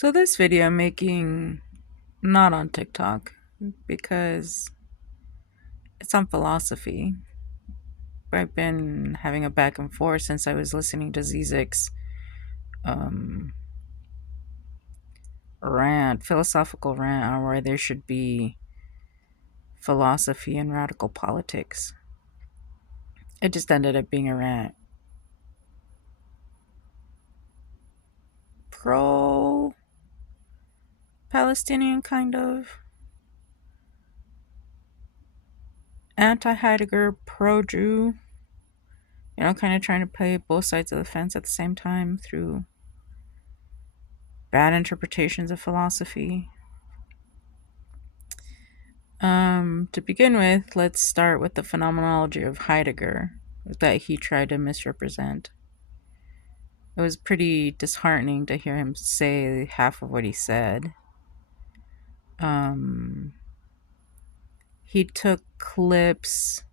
So this video I'm making not on TikTok because it's on philosophy. I've been having a back and forth since I was listening to Zizek's um, philosophical rant on where there should be philosophy and radical politics. It just ended up being a rant pro Palestinian, kind of anti Heidegger, pro Jew, kind of trying to play both sides of the fence at the same time through bad interpretations of philosophy. To begin with, let's start with the phenomenology of Heidegger that he tried to misrepresent. It was pretty disheartening to hear him say half of what he said. Um, he took clips.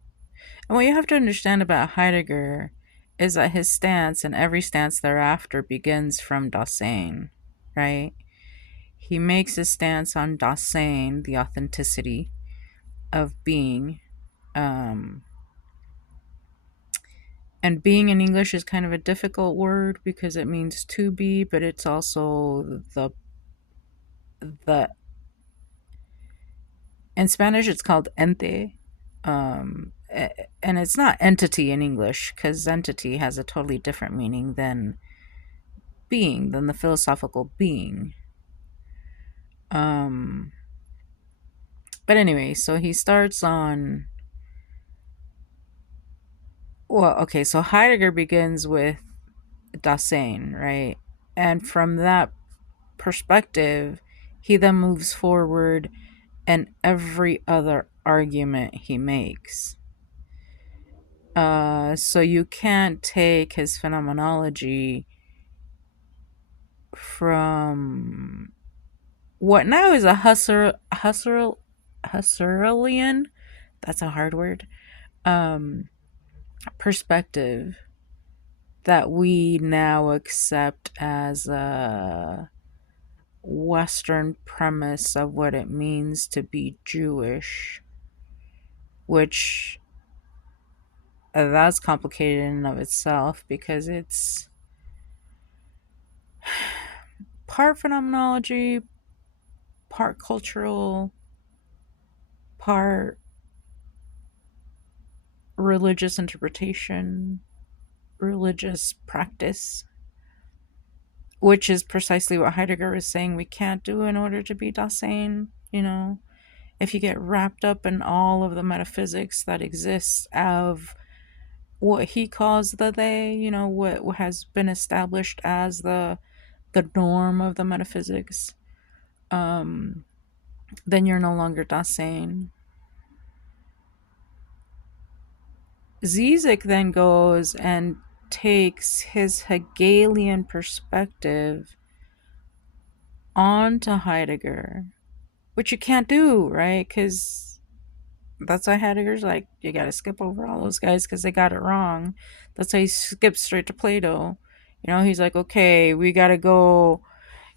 And what you have to understand about Heidegger is that his stance and every stance thereafter begins from Dasein, right? He makes his stance on Dasein, the authenticity of being. Um, and being in English is kind of a difficult word because it means to be, but it's also the in Spanish it's called ente. And it's not entity in English because entity has a totally different meaning than being, than the philosophical being. Um, but anyway, so he starts on. Well, okay, so Heidegger begins with Dasein, right? And from that perspective, he then moves forward and every other argument he makes. So you can't take his phenomenology from what now is a Husserlian, that's a hard word, um, perspective that we now accept as a Western premise of what it means to be Jewish, which that's complicated in and of itself because it's part phenomenology, part cultural, part religious interpretation, religious practice, which is precisely what Heidegger is saying we can't do in order to be Dasein. If you get wrapped up in all of the metaphysics that exists of what he calls the they, what has been established as the norm of the metaphysics, um, then you're no longer Dasein. Zizek then goes and takes his Hegelian perspective onto Heidegger, which you can't do, right? Because that's why Heidegger's like, you gotta skip over all those guys because they got it wrong. That's why he skips straight to Plato. He's like, okay, we gotta go.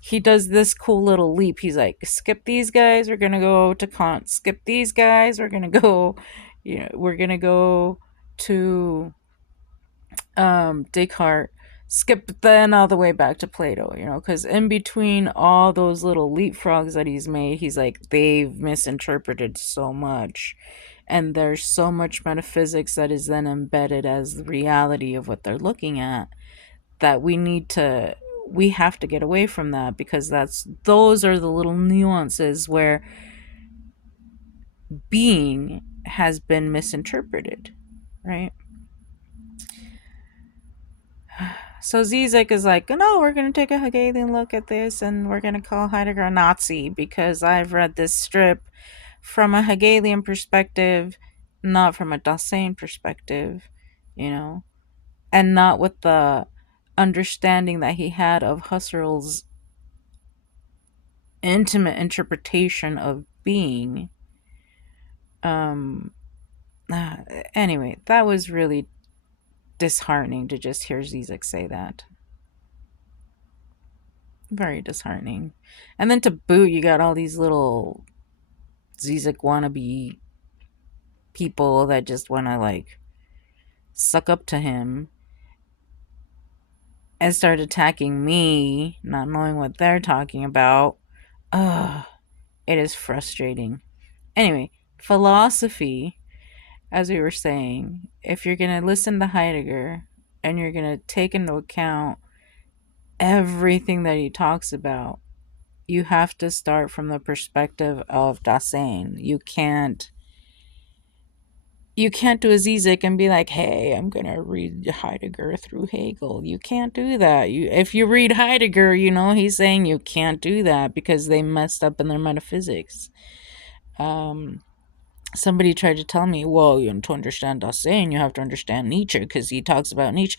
He does this cool little leap. He's like, skip these guys, we're gonna go to Kant. Skip these guys, we're gonna go, we're gonna go to Descartes. Skip then all the way back to Plato, because in between all those little leapfrogs that he's made, he's like, they've misinterpreted so much. And there's so much metaphysics that is then embedded as the reality of what they're looking at that we have to get away from that because those are the little nuances where being has been misinterpreted, right? So Zizek is like, no, we're going to take a Hegelian look at this and we're going to call Heidegger a Nazi because I've read this strip from a Hegelian perspective, not from a Dasein perspective, and not with the understanding that he had of Husserl's intimate interpretation of being. Um, anyway, that was really disheartening to just hear Zizek say that. Very disheartening. And then to boot, you got all these little Zizek wannabe people that just want to like suck up to him and start attacking me, not knowing what they're talking about. Ugh, it is frustrating. Anyway, philosophy, as we were saying, if you're going to listen to Heidegger and you're going to take into account everything that he talks about, you have to start from the perspective of Dasein. You can't do a Zizek and be like, hey, I'm going to read Heidegger through Hegel. You can't do that. If you read Heidegger, he's saying you can't do that because they messed up in their metaphysics. Somebody tried to tell me, well, to understand Dasein, you have to understand Nietzsche because he talks about Nietzsche.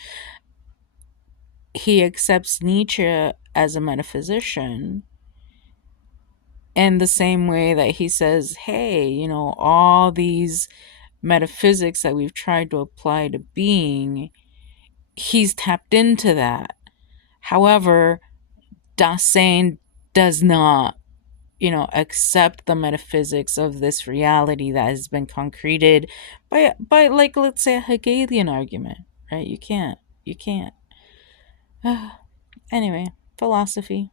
He accepts Nietzsche as a metaphysician in the same way that he says, hey, all these metaphysics that we've tried to apply to being, he's tapped into that. However, Dasein does not, accept the metaphysics of this reality that has been concreted by like, let's say, a Hegelian argument, right? You can't. Anyway, philosophy.